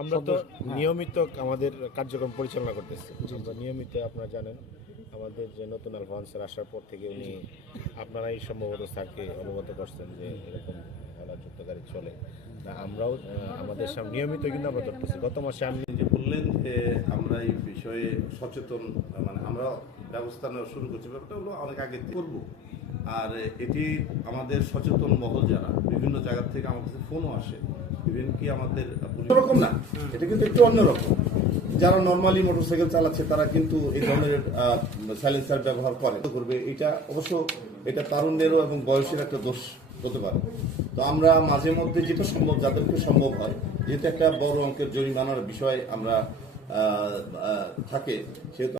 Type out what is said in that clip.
আমরা তো নিয়মিত আমাদের কার্যক্রম পরিচালনা করতেছি। আমরা নিয়মিত আপনারা জানেন আমাদের যে নতুন আলফান আসার পর থেকে উনি আপনারাই সম্ভবত স্যারকে অবগত করছেন যে এরকম যুক্ত গাড়ি চলে। তা আমরাও আমাদের সামনে নিয়মিত কিন্তু আমরা ধরতেছি। গত মাসে আমি যে বললেন যে আমরা এই বিষয়ে সচেতন মানে আমরা ব্যবস্থা নেওয়া শুরু করছি। ব্যাপারটা হলো অনেক আগে করব। আর এটি আমাদের সচেতন মহল যারা বিভিন্ন জায়গা থেকে আমার কাছে ফোনও আসে। ইভেন কি আমাদের অন্যরকম না। এটা কিন্তু একটু অন্যরকম। যারা নর্মালি মোটরসাইকেল চালাচ্ছে, তারা কিন্তু এই ধরনের সাইলেন্সার ব্যবহার করে। করবে, এটা অবশ্য এটা তারুণ্যেরও এবং বয়সের একটা দোষ হতে পারে। তো আমরা মাঝে মধ্যে যেটা সম্ভব, যাদেরকে সম্ভব হয়, যেহেতু একটা বড় অঙ্কের জরিমানার বিষয় আমরা থাকে, সেহেতু